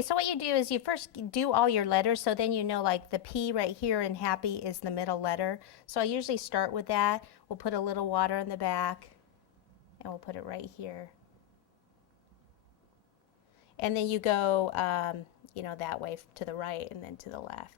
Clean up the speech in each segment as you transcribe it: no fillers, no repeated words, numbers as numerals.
Okay, so what you do is you first do all your letters, so then you know like the P right here in happy is the middle letter. So I usually start with that. We'll put a little water in the back and we'll put it right here. And then you go, you know, that way to the right and then to the left.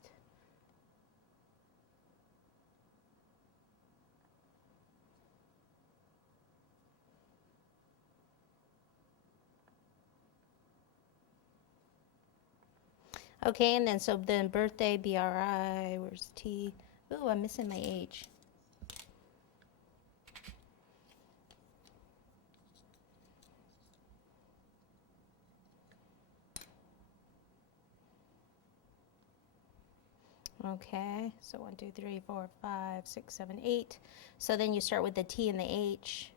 Okay, and then so then birthday, B-R-I, where's T? Ooh, I'm missing my H. Okay, so 1, 2, 3, 4, 5, 6, 7, 8. So then you start with the T and the H,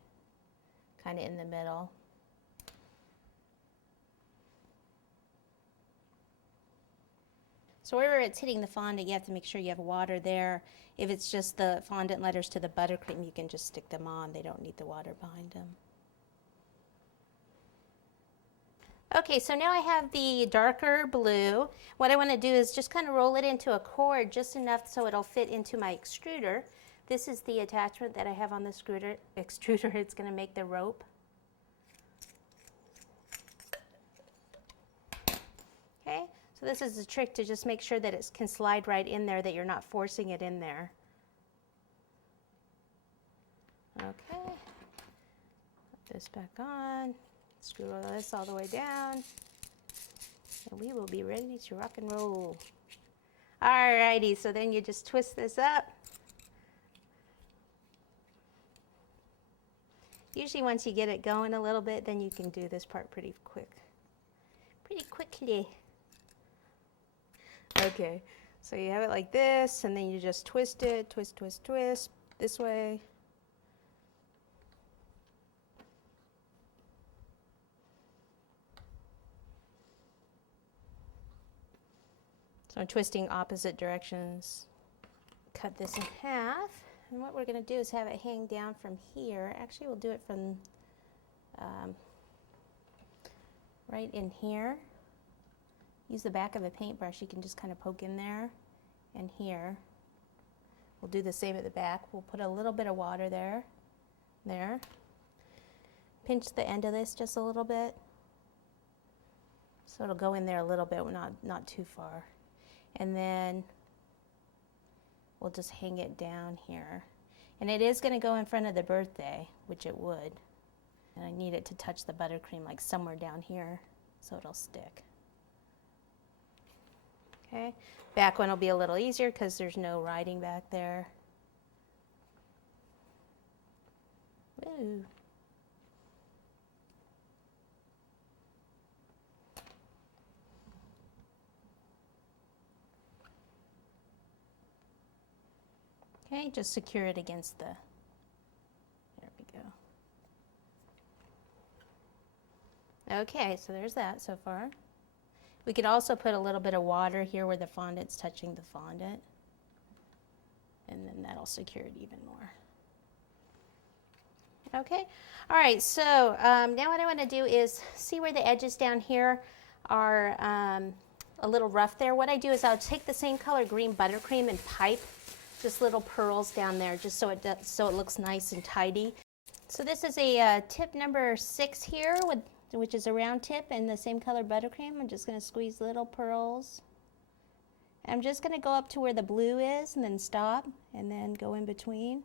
kind of in the middle. So wherever it's hitting the fondant, you have to make sure you have water there. If it's just the fondant letters to the buttercream, you can just stick them on. They don't need the water behind them. Okay, so now I have the darker blue. What I want to do is just kind of roll it into a cord just enough so it'll fit into my extruder. This is the attachment that I have on the extruder. It's going to make the rope. Okay, so this is a trick to just make sure that it can slide right in there, that you're not forcing it in there. Okay, put this back on. Screw this all the way down, and we will be ready to rock and roll. Alrighty, so then you just twist this up. Usually once you get it going a little bit, then you can do this part pretty quickly. Okay, so you have it like this, and then you just twist it, twist, twist, twist, this way. So I'm twisting opposite directions. Cut this in half, and what we're going to do is have it hang down from here. Actually, we'll do it from right in here. Use the back of a paintbrush. You can just kind of poke in there and here. We'll do the same at the back. We'll put a little bit of water there. Pinch the end of this just a little bit, so it'll go in there a little bit, not too far. And then we'll just hang it down here. And it is going to go in front of the birthday, which it would. And I need it to touch the buttercream like somewhere down here so it'll stick. Okay, back one will be a little easier because there's no writing back there. Woo. Okay, just secure it against the, there we go. Okay, so there's that so far. We could also put a little bit of water here where the fondant's touching the fondant, and then that'll secure it even more. Okay, all right, so now what I want to do is see where the edges down here are a little rough there. What I do is I'll take the same color green buttercream and pipe just little pearls down there, just so it looks nice and tidy. So this is a tip number 6 here, which is a round tip, and the same color buttercream. I'm just going to squeeze little pearls. I'm just going to go up to where the blue is and then stop, and then go in between.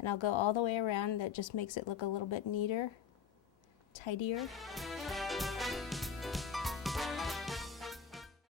And I'll go all the way around. That just makes it look a little bit neater, tidier.